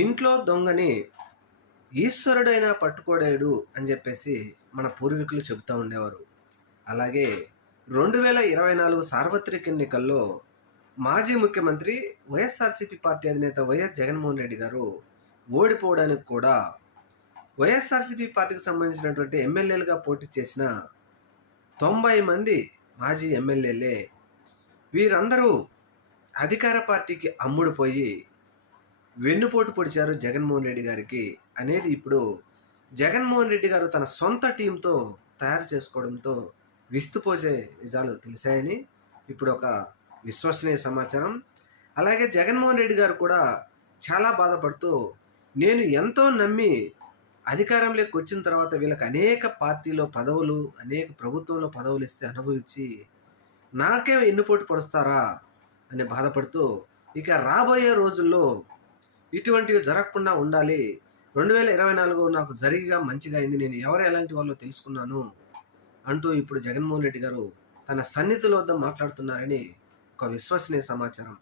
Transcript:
ఇంట్లో దొంగని ఈశ్వరుడైనా పట్టుకోలేడు అని చెప్పేసి మన పూర్వీకులు చెబుతూ ఉండేవారు. అలాగే 2024 సార్వత్రిక ఎన్నికల్లో మాజీ ముఖ్యమంత్రి వైఎస్ఆర్సీపీ పార్టీ అధినేత వైఎస్ జగన్మోహన్ రెడ్డి గారు ఓడిపోవడానికి కూడా వైఎస్ఆర్సీపీ పార్టీకి సంబంధించినటువంటి ఎమ్మెల్యేలుగా పోటీ చేసిన 90 మంది మాజీ ఎమ్మెల్యేలే వీరందరూ అధికార పార్టీకి అమ్ముడుపోయి వెన్నుపోటు పొడిచారు జగన్మోహన్ రెడ్డి గారికి అనేది ఇప్పుడు జగన్మోహన్ రెడ్డి గారు తన సొంత టీంతో తయారు చేసుకోవడంతో విస్తుపోసే నిజాలు తెలిసాయని ఇప్పుడు ఒక విశ్వసనీయ సమాచారం. అలాగే జగన్మోహన్ రెడ్డి గారు కూడా చాలా బాధపడుతూ, నేను ఎంతో నమ్మి అధికారంలోకి వచ్చిన తర్వాత వీళ్ళకి అనేక పార్టీలో పదవులు, అనేక ప్రభుత్వంలో పదవులు ఇస్తే అనుభవించి నాకే ఎన్నుపోటు పొడుస్తారా అని బాధపడుతూ, ఇక రాబోయే రోజుల్లో ఇటువంటివి జరగకుండా ఉండాలి, 2024 నాకు జరిగిగా మంచిగా అయింది, నేను ఎవరు ఎలాంటి వాళ్ళో తెలుసుకున్నాను అంటూ ఇప్పుడు జగన్మోహన్ రెడ్డి గారు తన సన్నిహితుల వద్ద మాట్లాడుతున్నారని ఒక విశ్వసనీయ సమాచారం.